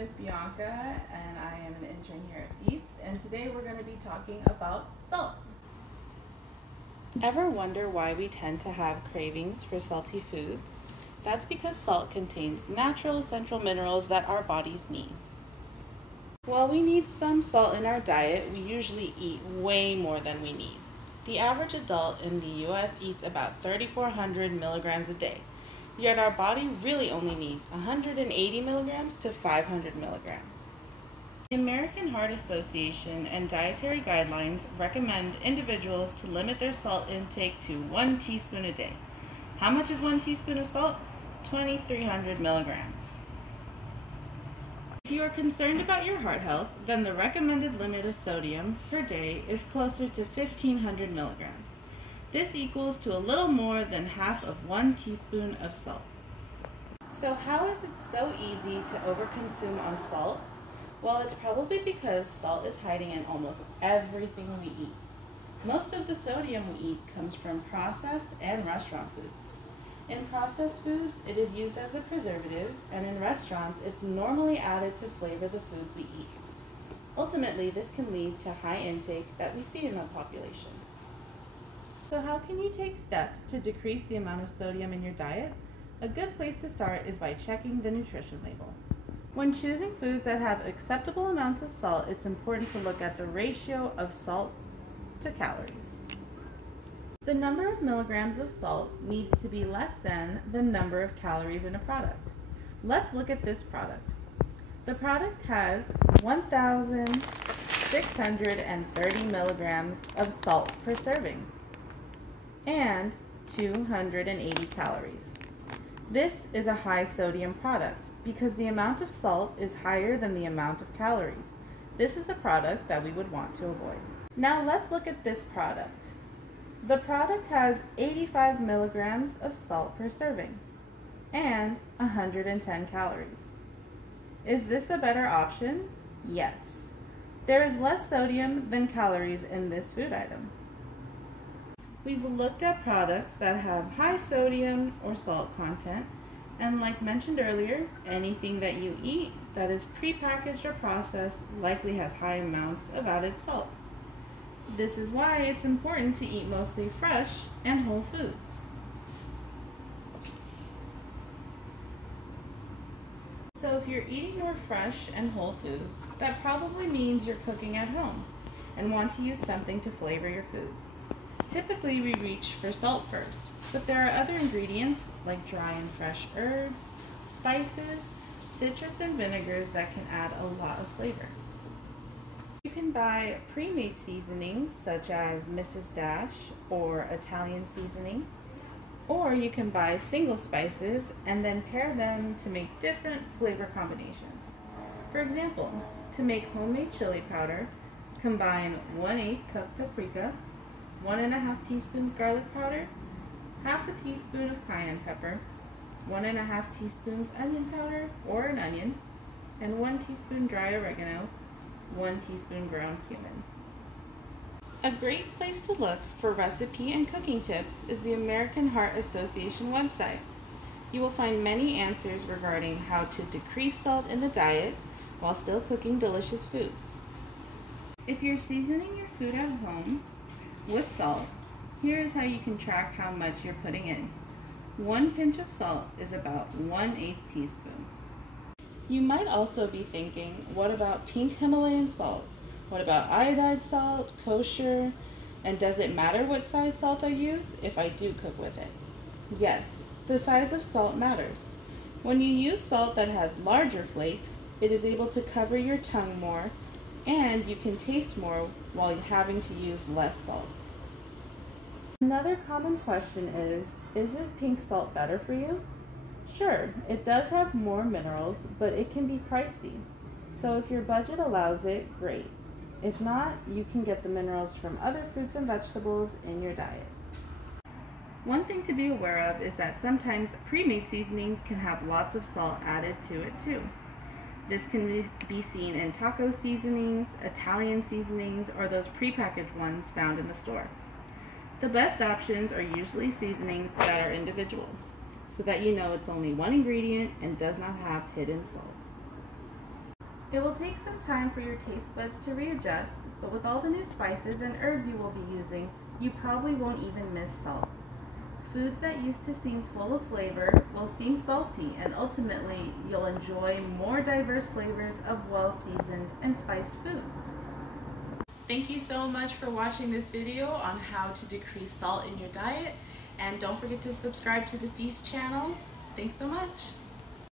is Bianca and I am an intern here at East, and today we're going to be talking about salt. Ever wonder why we tend to have cravings for salty foods? That's because salt contains natural essential minerals that our bodies need. While we need some salt in our diet, we usually eat way more than we need. The average adult in the U.S. eats about 3,400 milligrams a day, yet our body really only needs 180 milligrams to 500 milligrams. The American Heart Association and dietary guidelines recommend individuals to limit their salt intake to 1 teaspoon a day. How much is 1 teaspoon of salt? 2,300 milligrams. If you are concerned about your heart health, then the recommended limit of sodium per day is closer to 1,500 milligrams. This equals to a little more than half of 1 teaspoon of salt. So how is it so easy to overconsume on salt? Well, it's probably because salt is hiding in almost everything we eat. Most of the sodium we eat comes from processed and restaurant foods. In processed foods, it is used as a preservative, and in restaurants, it's normally added to flavor the foods we eat. Ultimately, this can lead to high intake that we see in the population. So how can you take steps to decrease the amount of sodium in your diet? A good place to start is by checking the nutrition label. When choosing foods that have acceptable amounts of salt, it's important to look at the ratio of salt to calories. The number of milligrams of salt needs to be less than the number of calories in a product. Let's look at this product. The product has 1,630 milligrams of salt per serving and 280 calories. This is a high sodium product because the amount of salt is higher than the amount of calories. This is a product that we would want to avoid. Now let's look at this product. The product has 85 milligrams of salt per serving and 110 calories. Is this a better option? Yes. There is less sodium than calories in this food item. We've looked at products that have high sodium or salt content, and like mentioned earlier, anything that you eat that is prepackaged or processed likely has high amounts of added salt. This is why it's important to eat mostly fresh and whole foods. So if you're eating more fresh and whole foods, that probably means you're cooking at home and want to use something to flavor your foods. Typically we reach for salt first, but there are other ingredients like dry and fresh herbs, spices, citrus, and vinegars that can add a lot of flavor. You can buy pre-made seasonings such as Mrs. Dash or Italian seasoning, or you can buy single spices and then pair them to make different flavor combinations. For example, to make homemade chili powder, combine 1/8 cup paprika, 1½ teaspoons garlic powder, ½ teaspoon of cayenne pepper, 1½ teaspoons onion powder or an onion, and 1 teaspoon dry oregano, 1 teaspoon ground cumin. A great place to look for recipe and cooking tips is the American Heart Association website. You will find many answers regarding how to decrease salt in the diet while still cooking delicious foods. If you're seasoning your food at home with salt, here is how you can track how much you're putting in. 1 pinch of salt is about 1/8 teaspoon. You might also be thinking, what about pink Himalayan salt? What about iodized salt, kosher, and does it matter what size salt I use if I do cook with it? Yes, the size of salt matters. When you use salt that has larger flakes, it is able to cover your tongue more and you can taste more while having to use less salt. Another common question is it pink salt better for you? Sure, it does have more minerals, but it can be pricey. So if your budget allows it, great. If not, you can get the minerals from other fruits and vegetables in your diet. One thing to be aware of is that sometimes pre-made seasonings can have lots of salt added to it too. This can be seen in taco seasonings, Italian seasonings, or those prepackaged ones found in the store. The best options are usually seasonings that are individual, so that you know it's only one ingredient and does not have hidden salt. It will take some time for your taste buds to readjust, but with all the new spices and herbs you will be using, you probably won't even miss salt. Foods that used to seem full of flavor will seem salty, and ultimately you'll enjoy more diverse flavors of well-seasoned and spiced foods. Thank you so much for watching this video on how to decrease salt in your diet, and don't forget to subscribe to the Feast channel. Thanks so much.